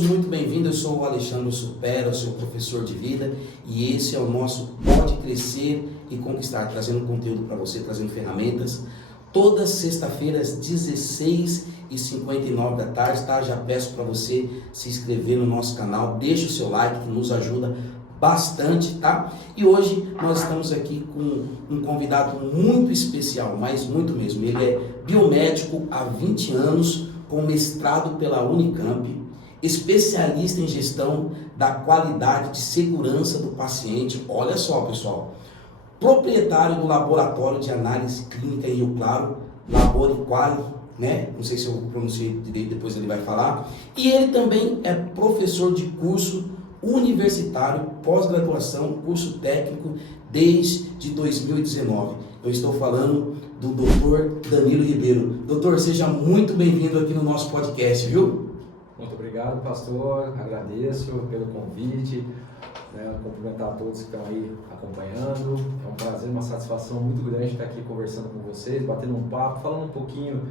todos muito bem-vindos. Eu sou o Alexandre Supera, sou professor de vida e esse é o nosso Pode Crescer e Conquistar, trazendo conteúdo para você, trazendo ferramentas. Toda sexta-feira às 16h59 da tarde, tá? Já peço para você se inscrever no nosso canal, deixa o seu like que nos ajuda bastante, tá? E hoje nós estamos aqui com um convidado muito especial, mas muito mesmo. Ele é biomédico há 20 anos, com mestrado pela Unicamp, especialista em gestão da qualidade de segurança do paciente. Olha só, pessoal, proprietário do laboratório de análise clínica em Rio Claro, Laboriquali, né? Não sei se eu pronunciei direito, depois ele vai falar. E ele também é professor de curso universitário, pós-graduação, curso técnico desde 2019. Eu estou falando do Dr. Danilo Ribeiro. Doutor, seja muito bem-vindo aqui no nosso podcast, viu? Muito obrigado, pastor. Agradeço pelo convite. Cumprimentar a todos que estão aí acompanhando. É um prazer, uma satisfação muito grande estar aqui conversando com vocês, batendo um papo, falando um pouquinho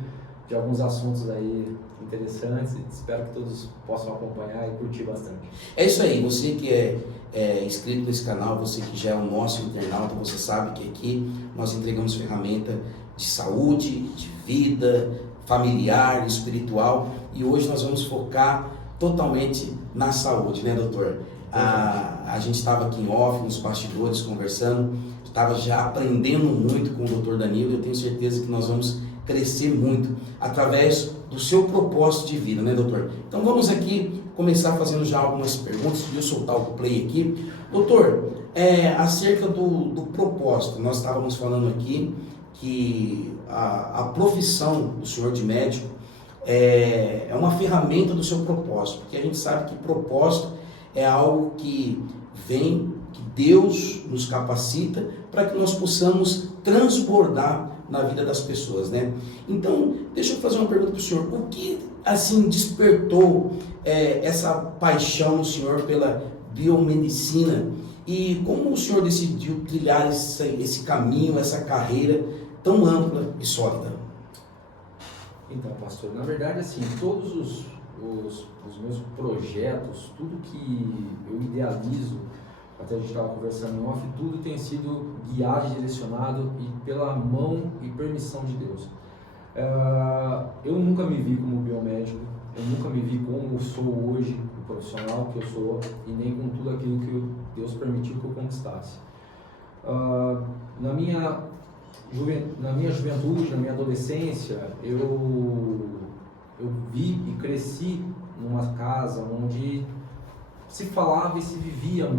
de alguns assuntos aí interessantes. Espero que todos possam acompanhar e curtir bastante. É isso aí, você que é inscrito nesse canal, você que já é o nosso internauta, você sabe que aqui nós entregamos ferramenta de saúde, de vida, familiar, espiritual, e hoje nós vamos focar totalmente na saúde, né, doutor? A gente estava aqui em off, nos bastidores, conversando, estava já aprendendo muito com o doutor Danilo, e eu tenho certeza que nós vamos crescer muito através do seu propósito de vida, né, doutor? Então vamos aqui começar fazendo já algumas perguntas, deixa eu soltar o play aqui. Doutor, acerca do propósito, nós estávamos falando aqui que a profissão do senhor de médico é uma ferramenta do seu propósito, porque a gente sabe que propósito é algo que vem, que Deus nos capacita para que nós possamos transbordar na vida das pessoas, né? Então, deixa eu fazer uma pergunta para o senhor. O que, assim, despertou essa paixão no senhor pela biomedicina? E como o senhor decidiu trilhar esse caminho, essa carreira tão ampla e sólida? Então, pastor, na verdade, assim, todos os meus projetos, tudo que eu idealizo, até a gente estava conversando em off, tudo tem sido guiado e direcionado e pela mão e permissão de Deus. Eu nunca me vi como biomédico, eu nunca me vi como eu sou hoje, o profissional que eu sou, e nem com tudo aquilo que Deus permitiu que eu conquistasse. Na minha juventude, na minha adolescência, eu vi e cresci numa casa onde se falava e se vivia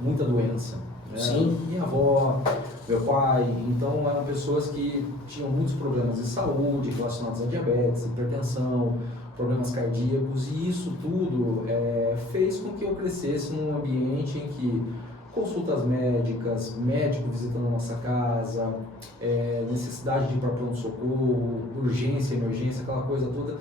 muita doença, né? Sim. Minha avó, meu pai, então eram pessoas que tinham muitos problemas de saúde relacionados a diabetes, hipertensão, problemas cardíacos, e isso tudo fez com que eu crescesse num ambiente em que consultas médicas, médico visitando a nossa casa, necessidade de ir para pronto-socorro, urgência, emergência, aquela coisa toda,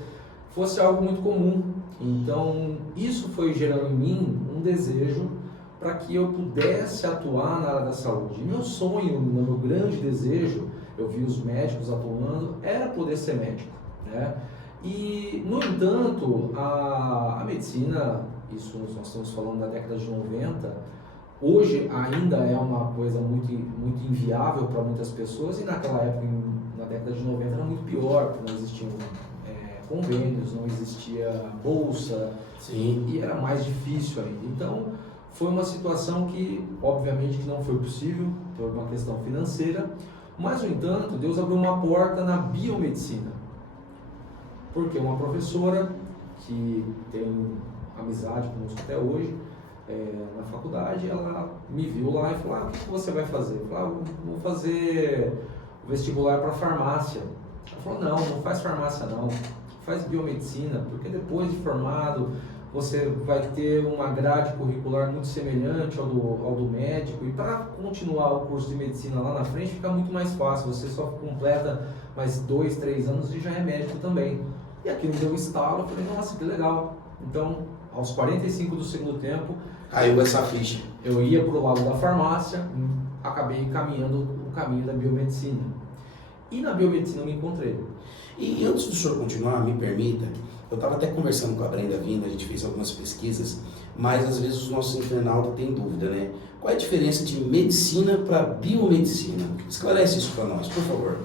fosse algo muito comum. Então, isso foi gerando em mim um desejo para que eu pudesse atuar na área da saúde. E meu sonho, meu grande desejo, eu vi os médicos atuando, era poder ser médico, né? E, no entanto, a medicina, isso nós estamos falando da década de 90, hoje ainda é uma coisa muito inviável para muitas pessoas, e naquela época, na década de 90, era muito pior, porque não existiam convênios, não existia bolsa. Sim. E era mais difícil ainda. Então, foi uma situação que, obviamente, que não foi possível, por uma questão financeira, mas, no entanto, Deus abriu uma porta na biomedicina. Porque uma professora que tem amizade conosco até hoje, na faculdade, ela me viu lá e falou: o que você vai fazer? Eu falei: vou fazer o vestibular para farmácia. Ela falou: não faz farmácia não, faz biomedicina, porque depois de formado você vai ter uma grade curricular muito semelhante ao do médico, e para continuar o curso de medicina lá na frente fica muito mais fácil, você só completa mais 2, 3 anos e já é médico também. E aquilo me deu um estalo, eu falei: nossa, que legal. Então, aos 45 do segundo tempo, Caiu essa ficha. eu ia para o lado da farmácia, acabei caminhando o caminho da biomedicina. E na biomedicina eu me encontrei. E antes do senhor continuar, me permita, Eu estava até conversando com a Brenda vindo, a gente fez algumas pesquisas, mas às vezes os nossos internautas têm dúvida, né? Qual é a diferença de medicina para biomedicina? Esclarece isso para nós, por favor.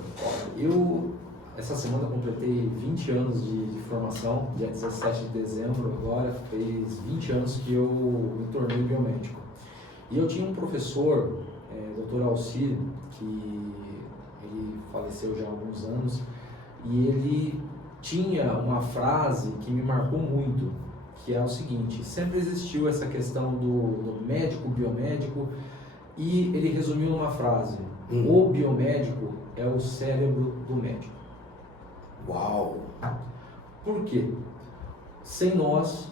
Essa semana, completei 20 anos de formação, dia 17 de dezembro agora, fez 20 anos que eu me tornei biomédico. E eu tinha um professor, Dr. Alcir, que ele faleceu já há alguns anos, e ele tinha uma frase que me marcou muito, que é o seguinte: sempre existiu essa questão do médico, biomédico, e ele resumiu numa frase: o biomédico é o cérebro do médico. Uau! Por quê? Sem nós,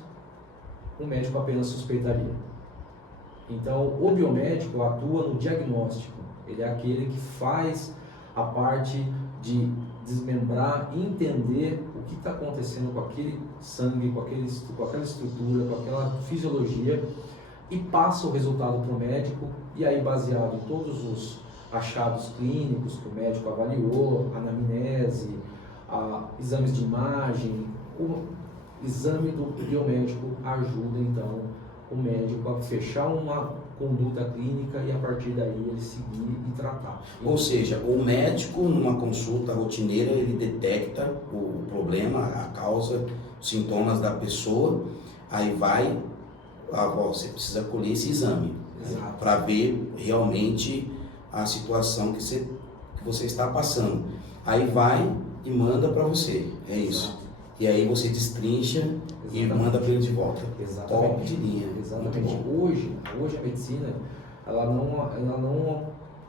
o médico apenas suspeitaria. Então, o biomédico atua no diagnóstico. Ele é aquele que faz a parte de desmembrar, entender o que está acontecendo com aquele sangue, com aquela estrutura, com aquela fisiologia, e passa o resultado para o médico, e aí, baseado em todos os achados clínicos que o médico avaliou, anamnese, exames de imagem, o exame do biomédico ajuda então o médico a fechar uma conduta clínica e a partir daí ele seguir e tratar. Ou seja, o médico numa consulta rotineira ele detecta o problema, a causa, os sintomas da pessoa, aí você precisa colher esse exame para ver realmente a situação que você está passando. Aí vai e manda para você, é isso. Exato. E aí você destrincha e manda para ele de volta. Exatamente. Top de linha. Exatamente. Hoje a medicina ela não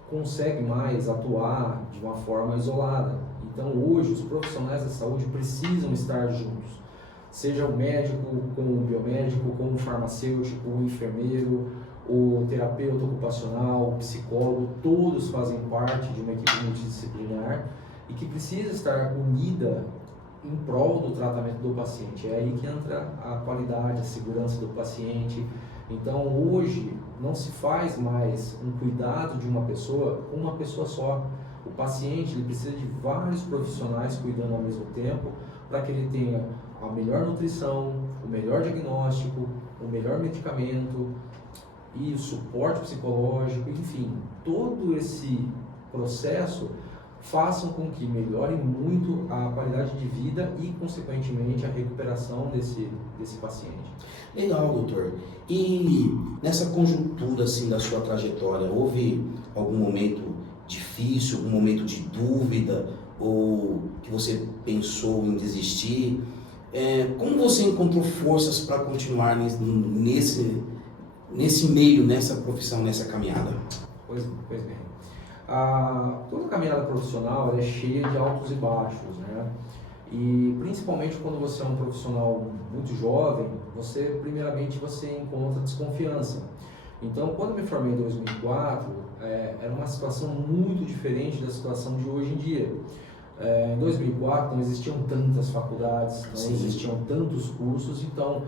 consegue mais atuar de uma forma isolada. Então hoje os profissionais da saúde precisam estar juntos. Seja o médico com o biomédico, com o farmacêutico, o enfermeiro, o terapeuta ocupacional, o psicólogo, todos fazem parte de uma equipe multidisciplinar e que precisa estar unida em prol do tratamento do paciente. É aí que entra a qualidade, a segurança do paciente. Então hoje não se faz mais um cuidado de uma pessoa com uma pessoa só. O paciente ele precisa de vários profissionais cuidando ao mesmo tempo para que ele tenha a melhor nutrição, o melhor diagnóstico, o melhor medicamento e o suporte psicológico, enfim, todo esse processo façam com que melhore muito a qualidade de vida e, consequentemente, a recuperação desse paciente. Legal, doutor. E nessa conjuntura assim da sua trajetória, houve algum momento difícil, algum momento de dúvida ou que você pensou em desistir? Como você encontrou forças para continuar nesse meio, nessa profissão, nessa caminhada? Pois bem. Toda caminhada profissional é cheia de altos e baixos, né? E principalmente quando você é um profissional muito jovem, primeiramente você encontra desconfiança. Então, quando me formei em 2004, era uma situação muito diferente da situação de hoje em dia. Em 2004 não existiam tantas faculdades, não existiam tantos cursos, então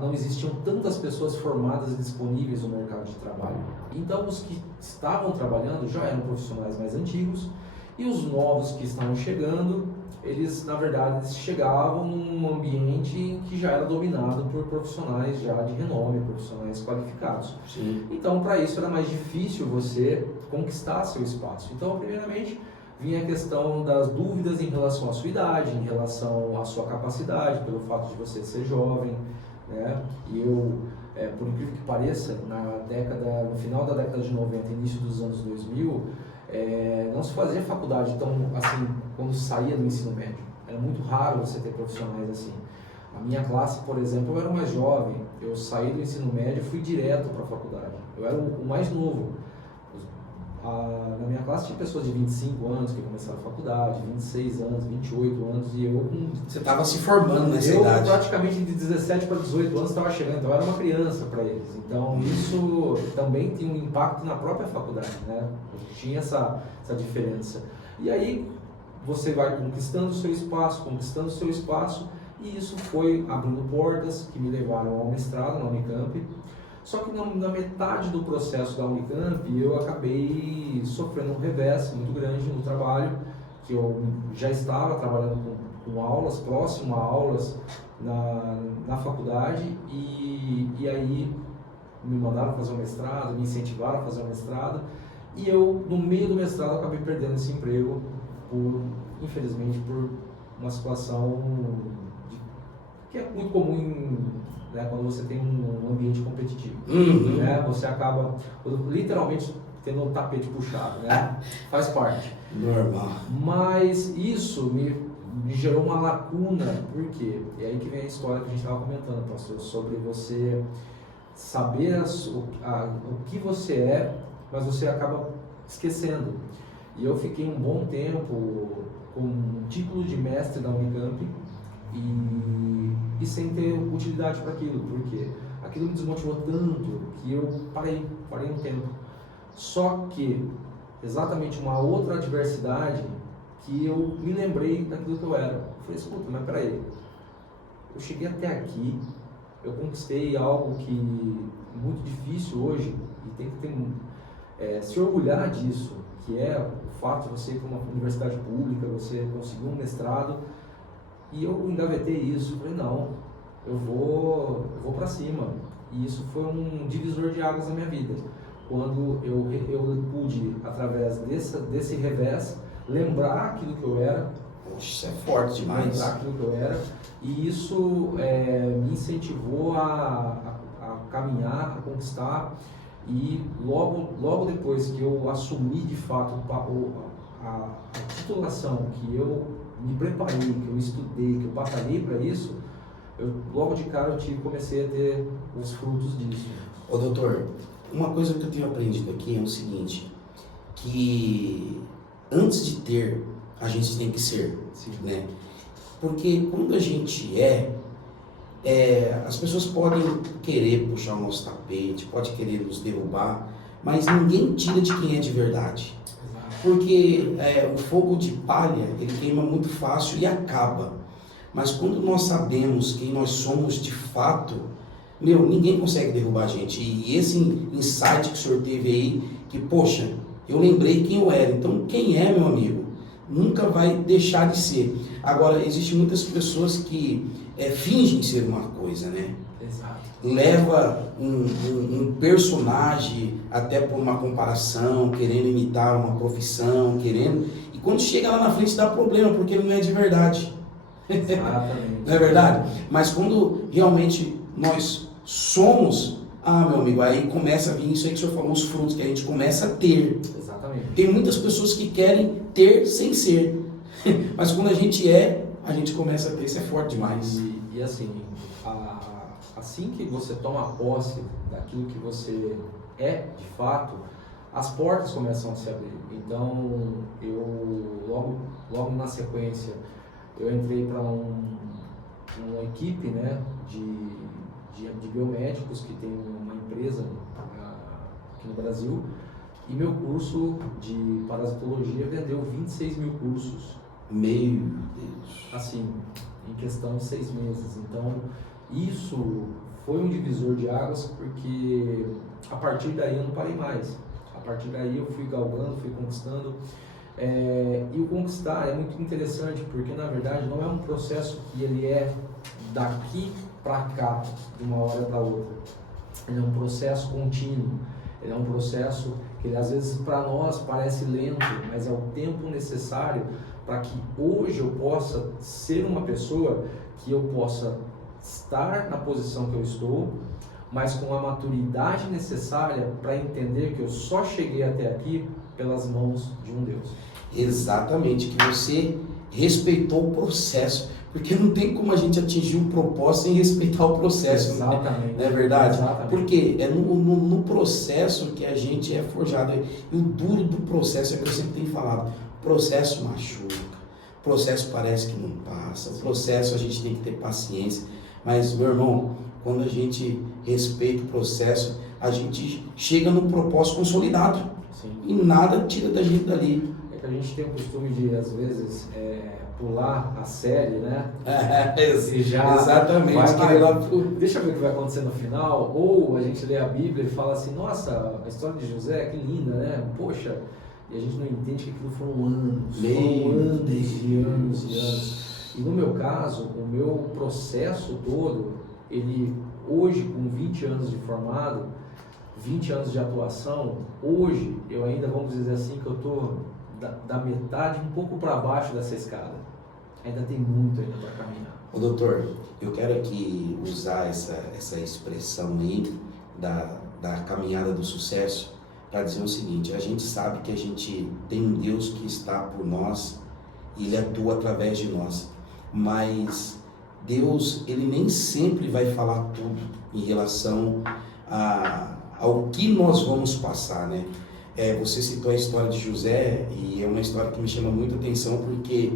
não existiam tantas pessoas formadas e disponíveis no mercado de trabalho. Então os que estavam trabalhando já eram profissionais mais antigos e os novos que estavam chegando, eles na verdade chegavam num ambiente que já era dominado por profissionais já de renome, profissionais qualificados. Sim. Então para isso era mais difícil você conquistar seu espaço. Então primeiramente vinha a questão das dúvidas em relação à sua idade, em relação à sua capacidade, pelo fato de você ser jovem, né? E eu, por incrível que pareça, no final da década de 90, início dos anos 2000, não se fazia faculdade tão assim, quando saía do ensino médio. Era muito raro você ter profissionais assim. A minha classe, por exemplo, eu era o mais jovem, eu saí do ensino médio e fui direto para a faculdade. Eu era o mais novo. Na minha classe tinha pessoas de 25 anos que começaram a faculdade, 26 anos, 28 anos, e eu Você estava se formando nessa idade. Eu praticamente de 17 para 18 anos estava chegando, então eu era uma criança para eles. Então isso também tinha um impacto na própria faculdade, né? Tinha essa diferença. E aí você vai conquistando o seu espaço, e isso foi abrindo portas que me levaram ao mestrado na Unicamp. Só que na metade do processo da Unicamp, eu acabei sofrendo um revés muito grande no trabalho, que eu já estava trabalhando com aulas, próximo a aulas na faculdade, e aí me mandaram fazer um mestrado, me incentivaram a fazer um mestrado, e eu, no meio do mestrado, acabei perdendo esse emprego, infelizmente, por uma situação que é muito comum né, quando você tem um ambiente competitivo. Né, você acaba, literalmente, tendo o tapete puxado, né? Faz parte. Normal. Mas isso me gerou uma lacuna, por quê? E aí que vem a história que a gente estava comentando, pastor, sobre você saber o que você é, mas você acaba esquecendo. E eu fiquei um bom tempo com um título de mestre da Unicamp e sem ter utilidade para aquilo, porque aquilo me desmotivou tanto que eu parei um tempo. Só que, exatamente uma outra adversidade que eu me lembrei daquilo que eu era. Eu falei, escuta, mas peraí, eu cheguei até aqui, eu conquistei algo que é muito difícil hoje e tem que se orgulhar disso, que é o fato de você ir para uma universidade pública, você conseguir um mestrado, e eu engavetei isso, falei, não, eu vou para cima. E isso foi um divisor de águas na minha vida, quando eu pude, através desse revés, lembrar aquilo que eu era. Poxa, isso é forte demais. Lembrar aquilo que eu era, e isso me incentivou a caminhar, a conquistar, e logo depois que eu assumi de fato a titulação, que eu me preparei, que eu estudei, que eu batalhei para isso, logo de cara comecei a ter os frutos disso. Ô doutor, uma coisa que eu tenho aprendido aqui é o seguinte, que antes de ter, a gente tem que ser, né? Porque quando a gente as pessoas podem querer puxar o nosso tapete, pode querer nos derrubar, mas ninguém tira de quem é de verdade. Porque o fogo de palha, ele queima muito fácil e acaba. Mas quando nós sabemos quem nós somos de fato, ninguém consegue derrubar a gente. E esse insight que o senhor teve aí, que poxa, eu lembrei quem eu era. Então quem é, meu amigo, nunca vai deixar de ser. Agora, existem muitas pessoas que fingem ser uma coisa, né? Exato. Leva um personagem até por uma comparação, querendo imitar uma profissão, e quando chega lá na frente dá problema, porque ele não é de verdade. Exatamente. Não é verdade? Mas quando realmente nós somos, meu amigo, aí começa a vir isso aí que o senhor falou, os frutos que a gente começa a ter. Exatamente. Tem muitas pessoas que querem ter sem ser, mas quando a gente começa a ter, isso é forte demais. E assim, assim que você toma posse daquilo que você é de fato, as portas começam a se abrir. Então, eu logo na sequência, eu entrei para uma equipe, né, de biomédicos que tem uma empresa aqui no Brasil, e meu curso de parasitologia vendeu 26 mil cursos. Meu Deus. Assim, em questão de 6 meses. Então, isso foi um divisor de águas, porque a partir daí eu não parei mais. A partir daí eu fui galgando, fui conquistando. E o conquistar é muito interessante, porque na verdade não é um processo que ele é daqui para cá, de uma hora para outra. Ele é um processo contínuo. Ele é um processo que às vezes para nós parece lento, mas é o tempo necessário para que hoje eu possa ser uma pessoa que eu possa estar na posição que eu estou, mas com a maturidade necessária para entender que eu só cheguei até aqui pelas mãos de um Deus. Exatamente, que você respeitou o processo, porque não tem como a gente atingir um propósito sem respeitar o processo. Exatamente. Não é verdade? Exatamente. Porque é no processo que a gente é forjado. E o duro do processo é que eu sempre tenho falado, o processo machuca, o processo parece que não passa, o processo a gente tem que ter paciência, mas meu irmão, quando a gente respeita o processo, a gente chega no propósito consolidado. Sim. E nada tira da gente dali. É que a gente tem o costume de, às vezes, pular a série, né? Exatamente. Deixa eu ver o que vai acontecer no final. Ou a gente lê a Bíblia e fala assim, nossa, a história de José, que linda, né? Poxa, e a gente não entende que aquilo foram anos. Foram anos e anos e anos. E no meu caso, o meu processo todo, ele hoje com 20 anos de formado, 20 anos de atuação, hoje eu ainda, vamos dizer assim, que eu estou da metade um pouco para baixo dessa escada. Ainda tem muito ainda para caminhar. Ô doutor, eu quero aqui usar essa expressão aí da caminhada do sucesso para dizer o seguinte: a gente sabe que a gente tem um Deus que está por nós e Ele atua através de nós, mas Deus, Ele nem sempre vai falar tudo em relação ao que nós vamos passar, né? Você citou a história de José e é uma história que me chama muita atenção, porque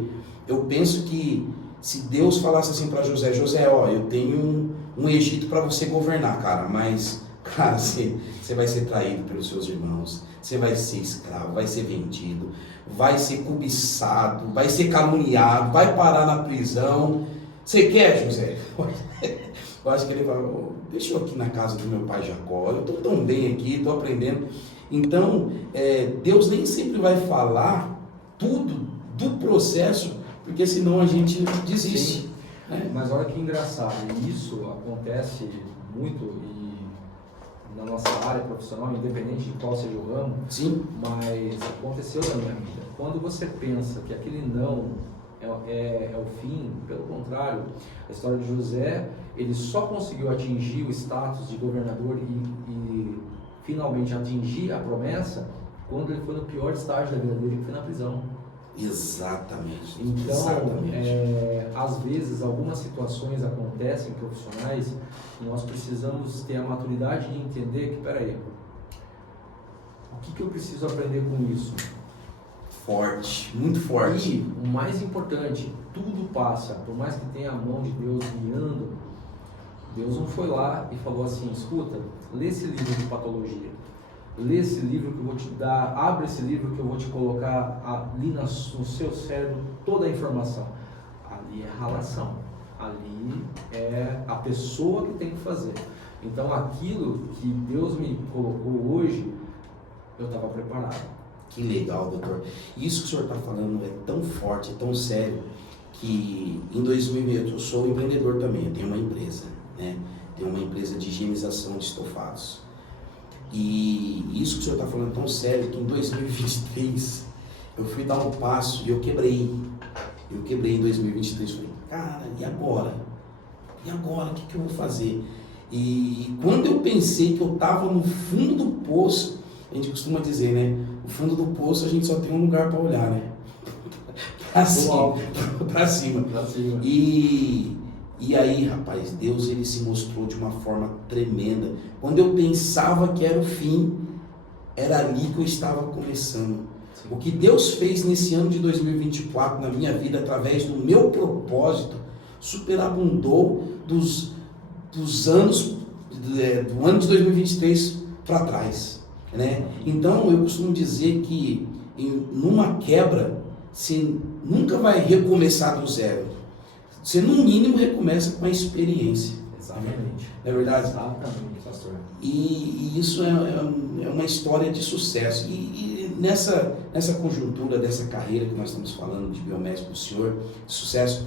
eu penso que se Deus falasse assim para José: José, ó, eu tenho um Egito para você governar, cara, mas, cara, você vai ser traído pelos seus irmãos, você vai ser escravo, vai ser vendido, vai ser cobiçado, vai ser caluniado, vai parar na prisão. Você quer, José? Eu acho que ele fala: deixa eu aqui na casa do meu pai Jacó, eu estou tão bem aqui, estou aprendendo. Então, Deus nem sempre vai falar tudo do processo, porque senão a gente desiste. Né? Mas olha que engraçado, isso acontece muito e na nossa área profissional, independente de qual seja o ramo. Sim. Mas aconteceu na minha vida. Quando você pensa que aquele não é o fim, pelo contrário, a história de José, ele só conseguiu atingir o status de governador e finalmente atingir a promessa quando ele foi no pior estágio da vida dele, que foi na prisão. Exatamente. Então, Exatamente. às vezes, algumas situações acontecem profissionais e nós precisamos ter a maturidade de entender que, peraí, o que eu preciso aprender com isso? Forte, muito forte. E o mais importante, tudo passa, por mais que tenha a mão de Deus guiando, Deus não foi lá e falou assim: escuta, lê esse livro de patologia, lê esse livro que eu vou te dar, abre esse livro que eu vou te colocar ali no seu cérebro toda a informação. Ali é ralação, ali é a pessoa que tem que fazer. Então aquilo que Deus me colocou hoje, eu estava preparado. Que legal, doutor. Isso que o senhor está falando é tão forte, é tão sério, que em 2020, eu sou empreendedor também, eu tenho uma empresa, né? Tenho uma empresa de higienização de estofados. E isso que o senhor está falando é tão sério que em 2023 eu fui dar um passo e eu quebrei. Eu quebrei em 2023, falei: cara, e agora? E agora, o que eu vou fazer? E quando eu pensei que eu estava no fundo do poço, a gente costuma dizer, né? No fundo do poço a gente só tem um lugar para olhar, né? Para cima. Para cima. E aí, rapaz, Deus, ele se mostrou de uma forma tremenda. Quando eu pensava que era o fim, era ali que eu estava começando. Sim. O que Deus fez nesse ano de 2024 na minha vida, através do meu propósito, superabundou dos anos, do ano de 2023 para trás, né? Então, eu costumo dizer que numa quebra, você nunca vai recomeçar do zero. Você, no mínimo, recomeça com a experiência. Exatamente. Não é verdade? Exatamente, pastor. E isso é uma história de sucesso. E nessa conjuntura dessa carreira que nós estamos falando de biomédico do senhor, de sucesso,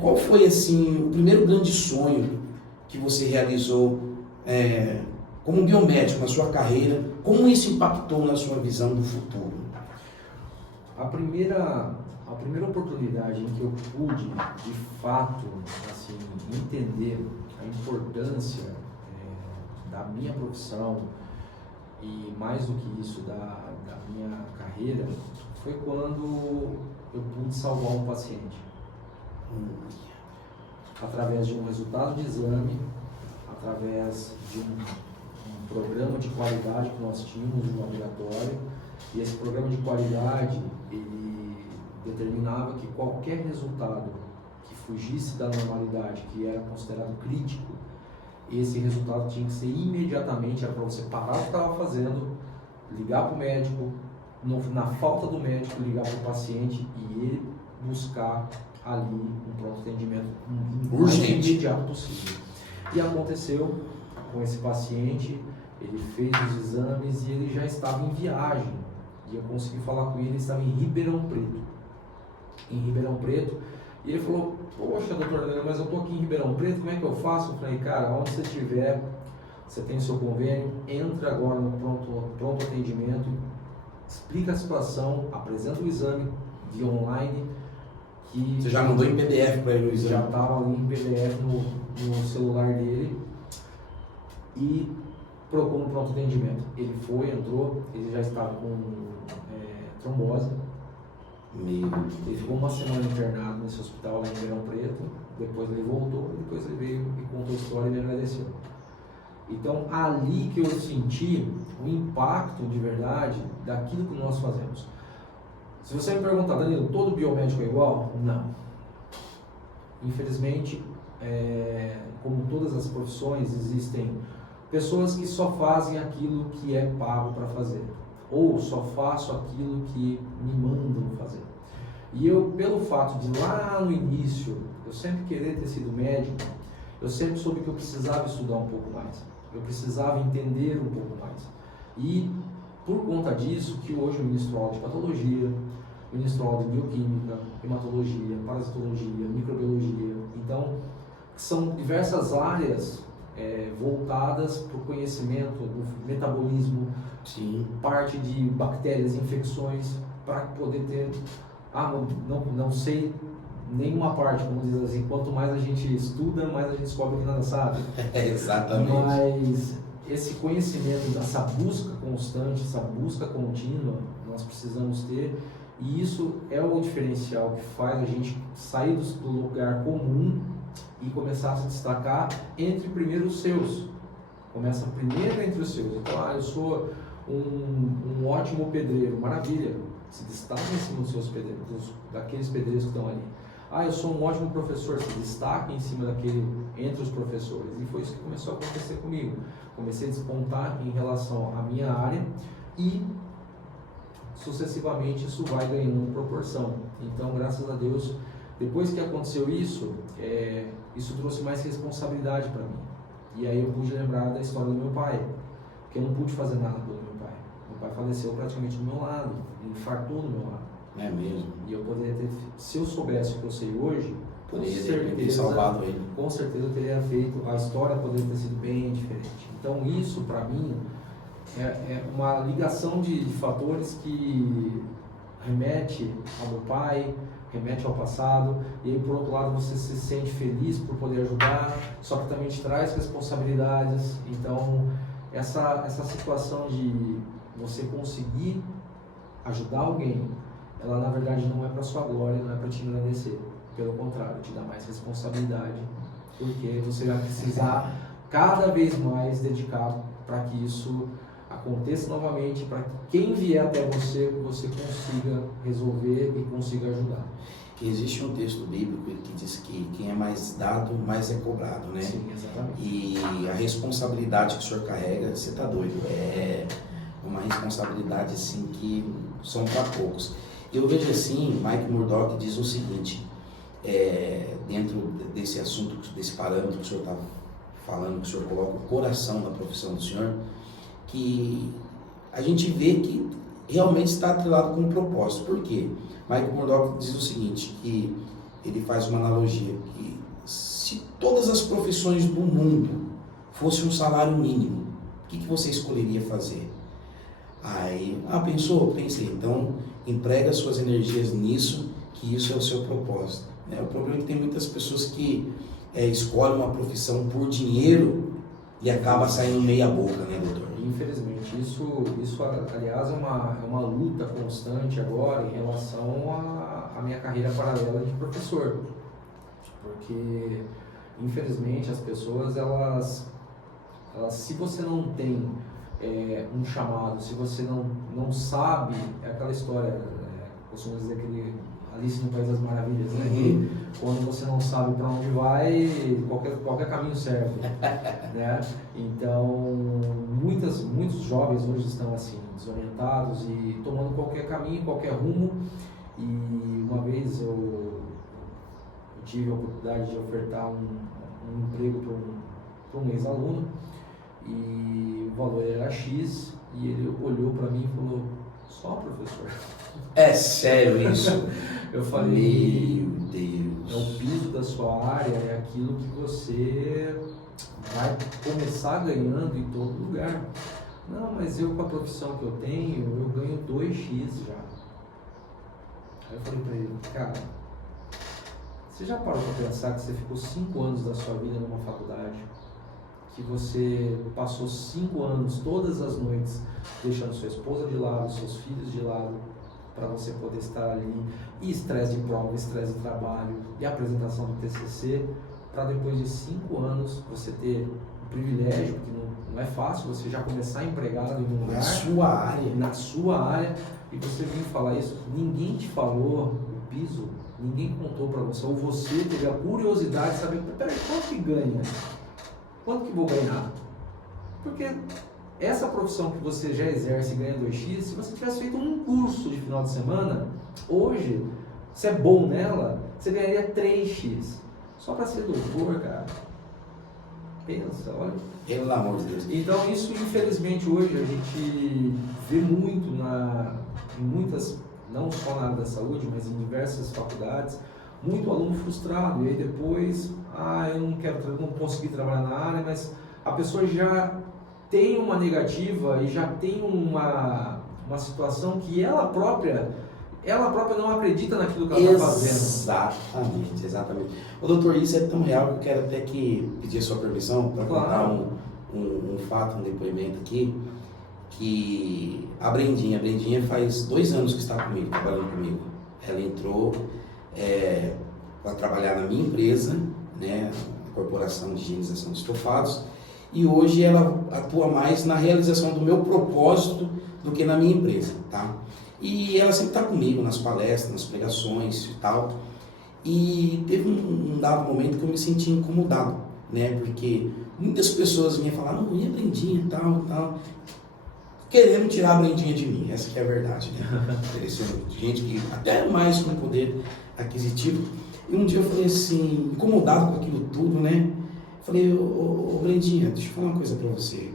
qual foi, assim, o primeiro grande sonho que você realizou como biomédico na sua carreira? Como isso impactou na sua visão do futuro? A primeira oportunidade em que eu pude, de fato, assim, entender a importância da minha profissão e, mais do que isso, da minha carreira, foi quando eu pude salvar um paciente. Através de um resultado de exame, através de um programa de qualidade que nós tínhamos no laboratório, e esse programa de qualidade, ele determinava que qualquer resultado que fugisse da normalidade, que era considerado crítico, esse resultado tinha que ser imediatamente, era para você parar o que estava fazendo, ligar para o médico, na falta do médico, ligar para o paciente e ele buscar ali um pronto atendimento urgente, imediato possível. E aconteceu com esse paciente, ele fez os exames e ele já estava em viagem. E eu consegui falar com ele, ele estava em Ribeirão Preto. Em Ribeirão Preto, E ele falou, poxa, doutor, mas eu estou aqui em Ribeirão Preto, como é que eu faço? Eu falei, cara, onde você estiver, você tem o seu convênio, entra agora no pronto atendimento, explica a situação, apresenta o exame via online. Que você já mandou em PDF para ele o exame? Já estava ali em PDF no celular dele e procurou no pronto atendimento. Ele foi, entrou, ele já estava com trombose. Ele ficou uma semana internado nesse hospital lá em Ribeirão Preto, depois ele voltou, depois ele veio e contou a história e me agradeceu. Então, ali que eu senti o impacto de verdade daquilo que nós fazemos. Se você me perguntar, Danilo, todo biomédico é igual? Não. Infelizmente, como todas as profissões, existem pessoas que só fazem aquilo que é pago para fazer. Ou só faço aquilo que me mandam fazer. E eu, pelo fato de lá no início, eu sempre querer ter sido médico, eu sempre soube que eu precisava estudar um pouco mais. Eu precisava entender um pouco mais. E, por conta disso, que hoje eu ministro aula de patologia, ministro aula de bioquímica, hematologia, parasitologia, microbiologia. Então, são diversas áreas voltadas para o conhecimento do metabolismo, sim, parte de bactérias, infecções, para poder ter... não sei nenhuma parte, vamos dizer assim, quanto mais a gente estuda, mais a gente descobre que nada sabe. Exatamente. Mas esse conhecimento, essa busca constante, essa busca contínua, nós precisamos ter, e isso é o diferencial que faz a gente sair do lugar comum e começar a se destacar entre primeiro os seus. Começa primeiro entre os seus. Então, eu sou um ótimo pedreiro, maravilha, se destaca em cima dos seus pedreiros, daqueles pedreiros que estão ali. Eu sou um ótimo professor, se destaca em cima entre os professores. E foi isso que começou a acontecer comigo. Comecei a despontar em relação à minha área e sucessivamente isso vai ganhando proporção. Então, graças a Deus, depois que aconteceu isso, isso trouxe mais responsabilidade para mim. E aí eu pude lembrar da história do meu pai, porque eu não pude fazer nada pelo meu pai. Meu pai faleceu praticamente do meu lado, ele infartou do meu lado. É mesmo? E eu poderia ter, se eu soubesse o que eu sei hoje, poderia ter salvado ele. Com certeza eu teria feito, a história poderia ter sido bem diferente. Então isso para mim é uma ligação de fatores que remete ao meu pai, remete ao passado, e aí por outro lado você se sente feliz por poder ajudar, só que também te traz responsabilidades. Então essa situação de você conseguir ajudar alguém, ela na verdade não é para sua glória, não é para te engrandecer, pelo contrário, te dá mais responsabilidade, porque você vai precisar cada vez mais dedicar para que isso aconteça novamente, para que quem vier até você consiga resolver e consiga ajudar. Existe um texto bíblico que diz que quem é mais dado, mais é cobrado, né? Sim, exatamente. E a responsabilidade que o senhor carrega, você está doido, é uma responsabilidade assim que são para poucos. Eu vejo assim, Mike Murdock diz o seguinte, dentro desse assunto, desse parâmetro que o senhor está falando, que o senhor coloca o coração da profissão do senhor, que a gente vê que realmente está atrelado com um propósito. Por quê? Mike Murdock diz o seguinte, que ele faz uma analogia, que se todas as profissões do mundo fossem um salário mínimo, o que você escolheria fazer? Aí, pensou? Pensei. Então, emprega suas energias nisso, que isso é o seu propósito. O problema é que tem muitas pessoas que escolhem uma profissão por dinheiro e acaba saindo meia boca, né, doutor? Infelizmente, isso aliás é uma luta constante agora em relação à minha carreira paralela de professor, porque infelizmente as pessoas elas se você não tem um chamado, se você não sabe, é aquela história, costumo dizer aquele Alice no País das Maravilhas, né? Uhum. Quando você não sabe para onde vai, qualquer caminho serve, né? Então, muitos jovens hoje estão assim, desorientados e tomando qualquer caminho, qualquer rumo. E uma vez eu tive a oportunidade de ofertar um emprego para um ex-aluno e o valor era X, e ele olhou para mim e falou: só, professor? É sério isso? Eu falei, meu Deus. o piso da sua área, é aquilo que você vai começar ganhando em todo lugar. Não, mas eu com a profissão que eu tenho, eu ganho 2x já. Aí eu falei pra ele, cara, você já parou para pensar que você ficou 5 anos da sua vida numa faculdade? Que você passou 5 anos, todas as noites, deixando sua esposa de lado, seus filhos de lado, para você poder estar ali, e estresse de prova, estresse de trabalho, e apresentação do TCC, para depois de 5 anos você ter o privilégio, porque não é fácil você já começar empregado em um lugar, na sua área, e você vir falar isso, ninguém te falou o piso, ninguém contou para você, ou você teve a curiosidade de saber, peraí, quanto que ganha? Quanto que vou ganhar? Porque essa profissão que você já exerce e ganha 2x, se você tivesse feito um curso de final de semana, hoje, se é bom nela, você ganharia 3x. Só para ser doutor, cara. Pensa, olha. Pelo amor de Deus. Então isso, infelizmente, hoje a gente vê muito em muitas, não só na área da saúde, mas em diversas faculdades, muito aluno frustrado. E aí depois, eu não consegui trabalhar na área, mas a pessoa já tem uma negativa e já tem uma situação que ela própria não acredita naquilo que ela está fazendo. Exatamente. Ô, doutor, isso é tão real que eu quero até que pedir a sua permissão para contar um fato, um depoimento aqui, que a Brendinha faz 2 anos que está comigo, trabalhando comigo. Ela entrou para trabalhar na minha empresa, né, a Corporação de Higienização de Estofados, e hoje ela atua mais na realização do meu propósito do que na minha empresa, tá? E ela sempre está comigo nas palestras, nas pregações e tal. E teve um dado momento que eu me senti incomodado, né? Porque muitas pessoas vinham falar, não, e a Brendinha e tal, querendo tirar a Brendinha de mim, essa que é a verdade, né? Gente que até mais com poder aquisitivo. E um dia eu falei assim, incomodado com aquilo tudo, né? Falei, ô Brendinha, deixa eu falar uma coisa pra você.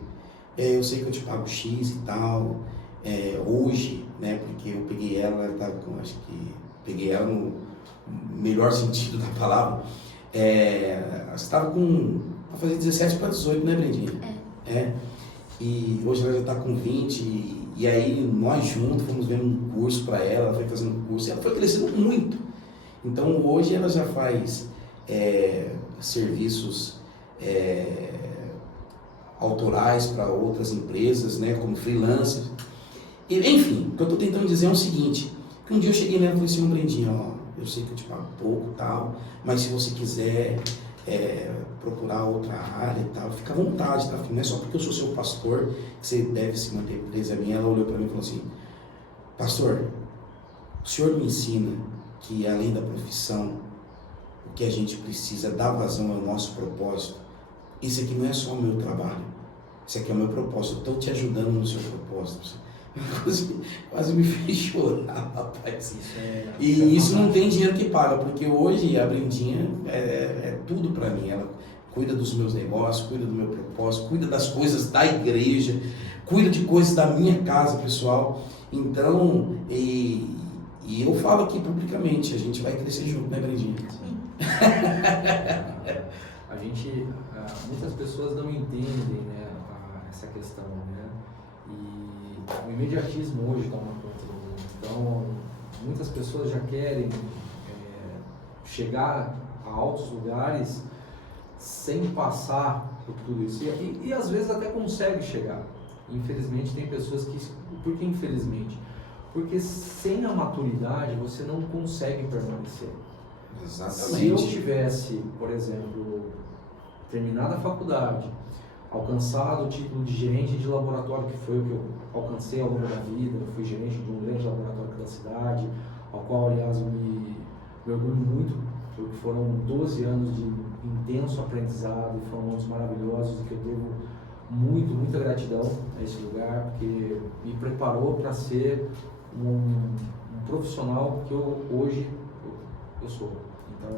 Eu sei que eu te pago X e tal, hoje, né? Porque eu peguei ela tava com, acho que peguei ela no melhor sentido da palavra. Você estava para fazer 17 para 18, né, Brendinha? E hoje ela já está com 20, e aí nós juntos fomos vendo um curso para ela foi fazendo um curso, e ela foi crescendo muito. Então hoje ela já faz serviços autorais para outras empresas, né, como freelancer. E, enfim, o que eu estou tentando dizer é o seguinte, que um dia eu cheguei nela e falei assim, Brendinha, ó, eu sei que eu te pago pouco tal, mas se você quiser procurar outra área e tal, fica à vontade, tá? Não é só porque eu sou seu pastor que você deve se manter presa a mim. Ela olhou para mim e falou assim, pastor, o senhor me ensina que além da profissão, o que a gente precisa dar vazão ao nosso propósito. Isso aqui não é só o meu trabalho, isso aqui é o meu propósito, eu estou te ajudando no seu propósito. Quase me fez chorar, rapaz. Isso não tem dinheiro que paga, porque hoje a Brendinha é tudo para mim. Ela cuida dos meus negócios, cuida do meu propósito, cuida das coisas da igreja, cuida de coisas da minha casa, pessoal. Então, e eu falo aqui publicamente, a gente vai crescer junto, né, Brendinha? Sim. Muitas pessoas não entendem, né, essa questão, né? E o imediatismo hoje toma conta do mundo. Então, muitas pessoas já querem chegar a altos lugares sem passar por tudo isso. E às vezes até consegue chegar. Infelizmente, tem pessoas que... Por que infelizmente? Porque sem a maturidade você não consegue permanecer. Exatamente. Se eu tivesse, por exemplo, terminado a faculdade, alcançado o título de gerente de laboratório, que foi o que eu alcancei ao longo da vida, eu fui gerente de um grande laboratório da cidade, ao qual, aliás, eu me orgulho muito, porque foram 12 anos de intenso aprendizado, foram anos maravilhosos, e que eu devo muita gratidão a esse lugar, porque me preparou para ser um profissional que hoje eu sou. Então,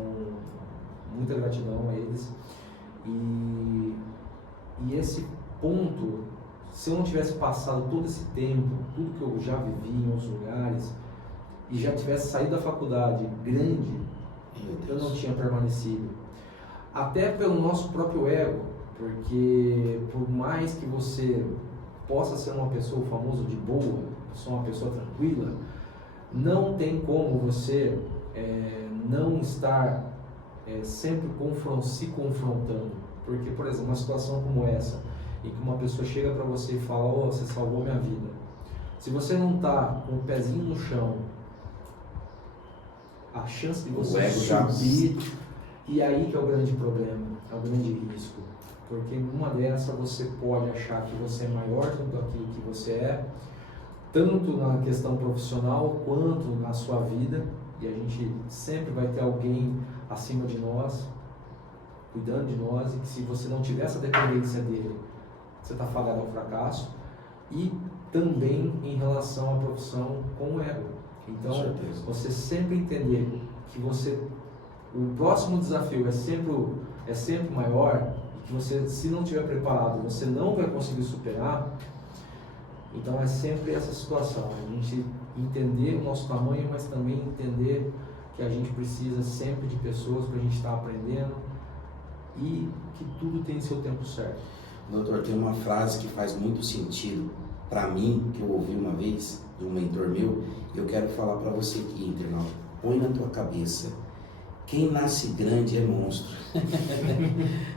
muita gratidão a eles. E esse ponto, se eu não tivesse passado todo esse tempo, tudo que eu já vivi em outros lugares, e já tivesse saído da faculdade grande, eu não tinha permanecido. Até pelo nosso próprio ego, porque por mais que você possa ser uma pessoa famosa de boa, sou uma pessoa tranquila, não tem como você não estar sempre se confrontando. Porque, por exemplo, uma situação como essa, em que uma pessoa chega para você e fala, oh, você salvou minha vida. Se você não está com o pezinho no chão, a chance de você subir, e aí que é o grande problema, é o grande risco. Porque numa dessa você pode achar que você é maior do que aquilo que você é, tanto na questão profissional quanto na sua vida, e a gente sempre vai ter alguém acima de nós, cuidando de nós, e que se você não tiver essa dependência dele, você está fadado ao fracasso. E também em relação à profissão com o ego. Então, você sempre entender que o próximo desafio é sempre maior, e que você, se não estiver preparado, você não vai conseguir superar. Então é sempre essa situação, a gente entender o nosso tamanho, mas também entender que a gente precisa sempre de pessoas para a gente estar aprendendo e que tudo tem seu tempo certo. Doutor, tem uma frase que faz muito sentido para mim, que eu ouvi uma vez de um mentor meu, e eu quero falar para você aqui, internauta. Põe na tua cabeça, quem nasce grande é monstro.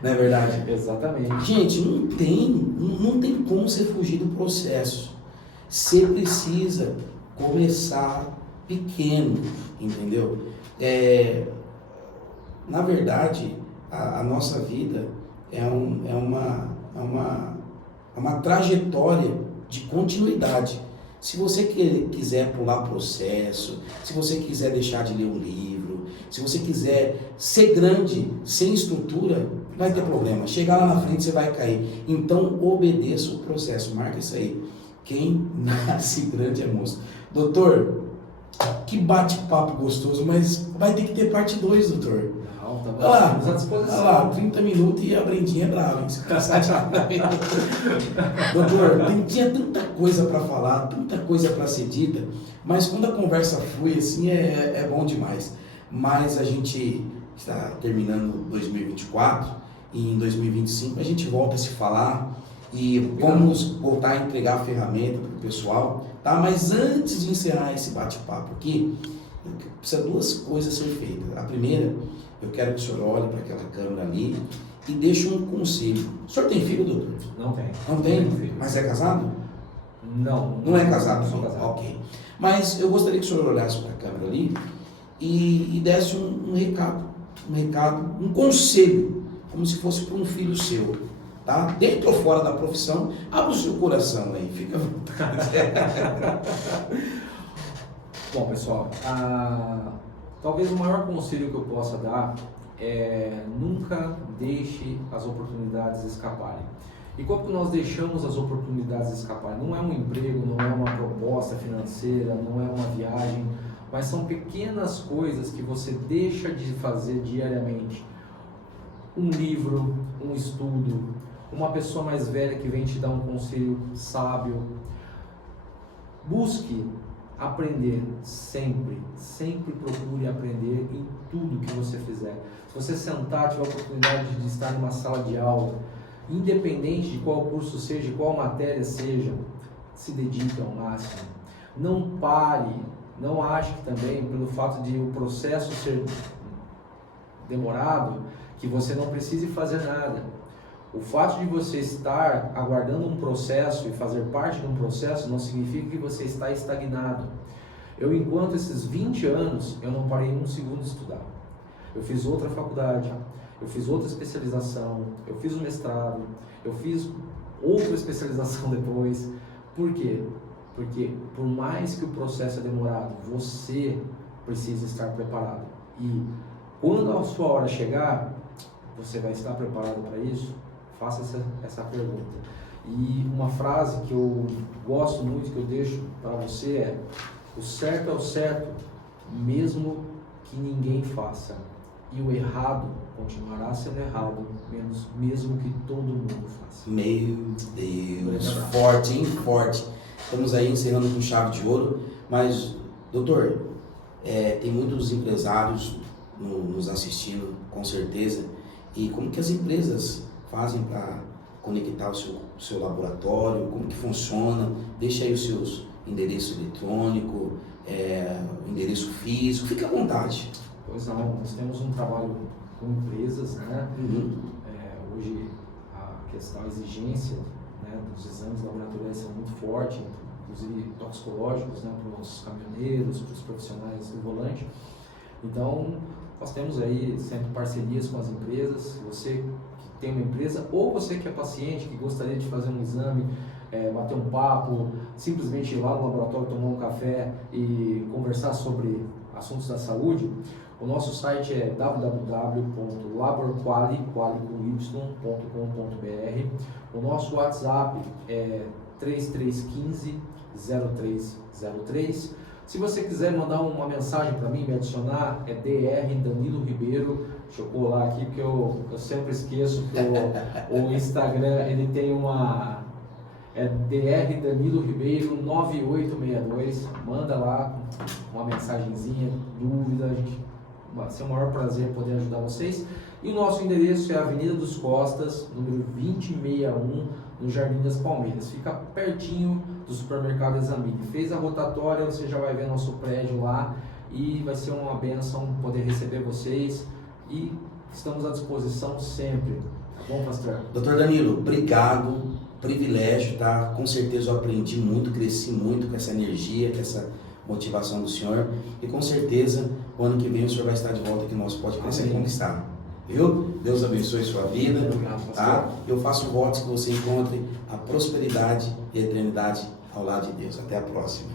Não é verdade? Exatamente. Gente, não tem como você fugir do processo. Você precisa começar pequeno, entendeu? Na verdade, a nossa vida é uma trajetória de continuidade. Se você quiser pular processo, se você quiser deixar de ler um livro, se você quiser ser grande sem estrutura, vai ter problema. Chegar lá na frente você vai cair. Então obedeça o processo. Marca isso aí. Quem nasce grande é monstro. Doutor, que bate-papo gostoso, mas vai ter que ter parte 2, doutor. Olha lá, 30 minutos e a Brendinha é brava, hein? Doutor, tinha tanta coisa para falar, tanta coisa para ser dita, mas quando a conversa flui assim é bom demais. Mas a gente está terminando 2024 e em 2025 a gente volta a se falar e vamos voltar a entregar a ferramenta para o pessoal, tá? Mas antes de encerrar esse bate-papo aqui, precisa duas coisas ser feitas. A primeira, eu quero que o senhor olhe para aquela câmera ali e deixe um conselho. O senhor tem filho, doutor? Não tem. Não tem? Mas é casado? Não. Não é casado? Não sou casado. Ok. Mas eu gostaria que o senhor olhasse para a câmera ali e desse um recado, um conselho, como se fosse para um filho seu, tá? Dentro ou fora da profissão, abra o seu coração aí, fica à vontade. Bom, pessoal, talvez o maior conselho que eu possa dar é nunca deixe as oportunidades escaparem. E como que nós deixamos as oportunidades escaparem? Não é um emprego, não é uma proposta financeira, não é uma viagem, mas são pequenas coisas que você deixa de fazer diariamente. Um livro, um estudo, uma pessoa mais velha que vem te dar um conselho sábio. Busque aprender sempre procure aprender em tudo que você fizer. Se você sentar, tiver a oportunidade de estar numa sala de aula, independente de qual curso seja, de qual matéria seja, se dedique ao máximo. Não pare, não ache que também, pelo fato de o processo ser demorado, que você não precise fazer nada. O fato de você estar aguardando um processo e fazer parte de um processo não significa que você está estagnado. Eu, enquanto esses 20 anos, eu não parei um segundo de estudar. Eu fiz outra faculdade, eu fiz outra especialização, eu fiz o mestrado, eu fiz outra especialização depois. Por quê? Porque por mais que o processo é demorado, você precisa estar preparado. E quando a sua hora chegar, você vai estar preparado para isso? Faça essa pergunta. E uma frase que eu gosto muito, que eu deixo para você é: o certo é o certo, mesmo que ninguém faça. E o errado continuará sendo errado, mesmo que todo mundo faça. Meu Deus, forte, hein? Forte. Estamos aí encerrando com chave de ouro, mas, doutor, tem muitos empresários nos assistindo, com certeza. E como que as empresas fazem para conectar o seu laboratório, como que funciona? Deixa aí os seus endereço eletrônico, endereço físico, fique à vontade. Pois não, nós temos um trabalho com empresas, né? Hoje a exigência, né, dos exames laboratoriais são muito forte, inclusive toxicológicos, né, para os caminhoneiros, para os profissionais do volante. Então, nós temos aí sempre parcerias com as empresas. Você que tem uma empresa ou você que é paciente, que gostaria de fazer um exame, bater um papo, simplesmente ir lá no laboratório tomar um café e conversar sobre assuntos da saúde, o nosso site é www.laborquali.com.br. O nosso WhatsApp é 3315-0303. Se você quiser mandar uma mensagem para mim, me adicionar, é DR Danilo Ribeiro. Deixa eu colar aqui, porque eu sempre esqueço que o Instagram ele tem uma... É DR Danilo Ribeiro 9862. Manda lá uma mensagenzinha, dúvida, vai ser o maior prazer poder ajudar vocês. E o nosso endereço é Avenida dos Costas, número 2061, no Jardim das Palmeiras. Fica pertinho do supermercado Examine. Fez a rotatória, você já vai ver nosso prédio lá e vai ser uma bênção poder receber vocês e estamos à disposição sempre. Tá bom, pastor? Doutor Danilo, obrigado, privilégio, tá? Com certeza eu aprendi muito, cresci muito com essa energia, com essa motivação do senhor e com certeza o ano que vem o senhor vai estar de volta aqui no nosso podcast Sem Conquistar. Viu? Deus abençoe sua vida. Tá? Eu faço votos que você encontre a prosperidade e a eternidade ao lado de Deus. Até a próxima.